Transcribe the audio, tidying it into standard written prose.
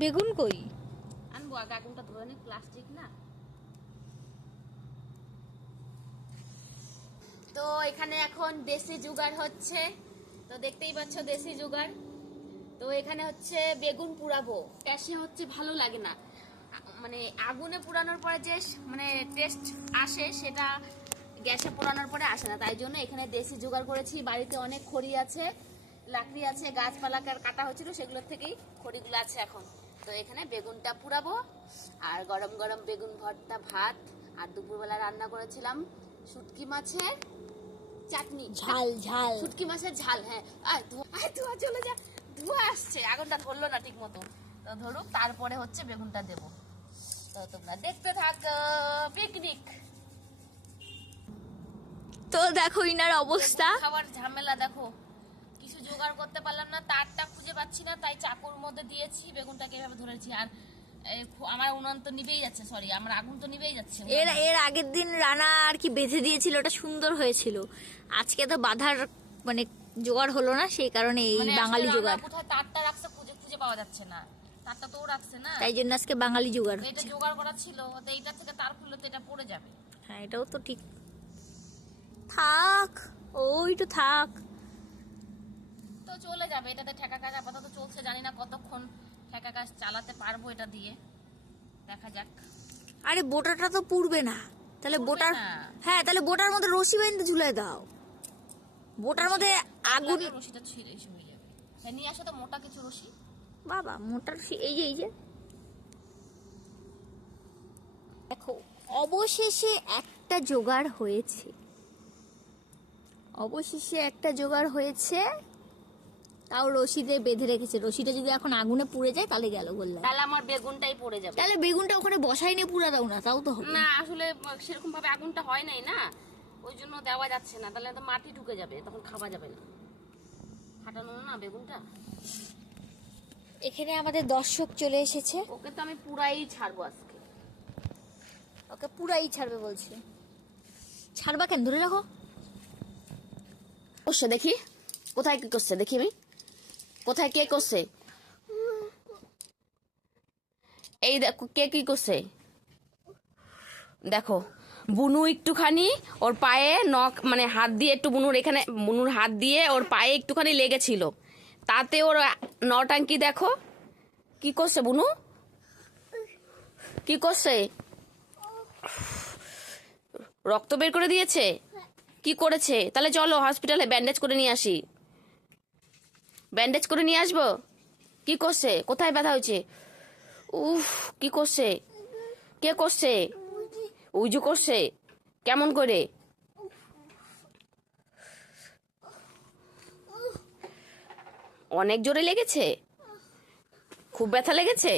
বেগুন কই? আনবো, আগে আগুনটা ধরে নি, প্লাস্টিক না। তো এখানে এখন দেশি জুগাড় হচ্ছে, তো দেখতেই পাচ্ছ দেশি জুগাড়। তো এখানে হচ্ছে বেগুন পুড়াবো। গ্যাসে হচ্ছে ভালো লাগে না, মানে আগুনে পোড়ানোর পরে যে মানে টেস্ট আসে সেটা গ্যাসে পোড়ানোর পরে আসে না। তাই জন্য এখানে দেশি জোগাড় করেছি। বাড়িতে অনেক খড়ি আছে, লাকড়ি আছে, গাছপালা কাটা হয়েছিল সেগুলোর থেকেই খড়িগুলো আছে এখন। তো এখানে বেগুনটা পুড়াবো, আর গরম গরম বেগুন ভর্তা ভাত। আর দুপুরবেলা রান্না করেছিলাম শুটকি মাছের চাটনি, ঝাল ঝাল শুটকি মাছের ঝাল। হ্যাঁ, আয় ধোয়া চলে যা, ধোয়া আসছে, আগুনটা ধরলো না ঠিক মতো। তো ধরুক, তারপরে হচ্ছে বেগুনটা দেবো। তো তোমরা দেখতে থাকো পিকনিক। তো দেখো ইনার অবস্থা। খাবার ঝামেলা দেখো, কিছু জোগাড় করতে পারলাম না, তারটা খুঁজে পাচ্ছি না, তাই চাকুর মধ্যে দিয়েছি, বেগুনটাকে এভাবে ধরেছি। আর আমার উনুন তো নিবেই যাচ্ছে, সরি আমার আগুন তো নিবেই যাচ্ছে। এর আগের দিন রানা আর কি বেঁধে দিয়েছিল, ওটা সুন্দর হয়েছিল। আজকে তো বাঁধার মানে জোগাড় হলো না, সেই কারণে এই মানে বাঙালি জোগাড়। কোথায় তারটা রাখছে খুঁজে পাওয়া যাচ্ছে না, তারটা তো রাখছে না, তাই জন্য আজকে বাঙালি জোগাড় এটা হচ্ছে। জোগাড় করা ছিল। তো এইটা থেকে তার খুললে তো এটা পড়ে যাবে। হ্যাঁ, এটাও তো ঠিক। থাক, ওইটু থাক। তো চলে যাবে, এটাতে ঠেকা কাজ আপাতত চলছে, জানি না কতক্ষণ ঠেকা কাজ চালাতে পারবো এটা দিয়ে, দেখা যাক। আরে বোটাটা তো পুড়বে না, তাহলে পুড়বে বোটার, না। হ্যাঁ তাহলে বোটার মধ্যে রশি বেঁধে ঝুলাই দাও। বোটার মধ্যে আগুন। রশিটা ছিঁড়ে এসে হয়ে যাবে। হ্যাঁ, নিয়ে আসো তো মোটা কিছু রশি। বাবা মোটা রশি, এই যে দেখো, অবশেষে একটা জোগাড় হয়েছে। তাও রশি দিয়ে বেঁধে রেখেছে। রশিটা যদি এখন আগুনে পুড়ে যায় তাহলে গেল বললাম। তাহলে আমার বেগুনটাই পড়ে যাবে। তাহলে বেগুনটা ওখানে বসাই নিয়ে পুড়া দাও না, তাও তো হবে না, আসলে সেরকম ভাবে আগুনটা হয় নাই না, ওই জন্য দেওয়া যাচ্ছে না, তাহলে তো মাটি ঢুকে যাবে, তখন খাওয়া যাবে না, ফাটানো না বেগুনটা। এখানে আমাদের দর্শক চলে এসেছে। ওকে তো আমি পুরাই ছাড়বো আজকে। ওকে পুরাই ছাড়বে বলছে। ছাড়বা কেন, ধরে রাখো। করছে দেখি, কোথায় কি করছে দেখি, আমি কোথায় কে করছে, এই দেখো কে কি করছে। দেখো বুনু একটুখানি ওর পায়ে নখ মানে হাত দিয়ে একটু বুনুর হাত দিয়ে ওর পায়ে একটুখানি লেগেছিল, তাতে ওর নটাঙ্কি দেখো কি করছে। বুনু কি করছে, রক্ত বের করে দিয়েছে, কি করেছে? তাহলে চলো হসপিটালে ব্যান্ডেজ করে নিয়ে আসি, ব্যান্ডেজ করে নিয়ে আসবো। কি করছে, কোথায় ব্যথা হয়েছে? উফ, কি করছে, কে করছে? উজু করছে, কেমন করে? অনেক জোরে লেগেছে, খুব ব্যথা লেগেছে।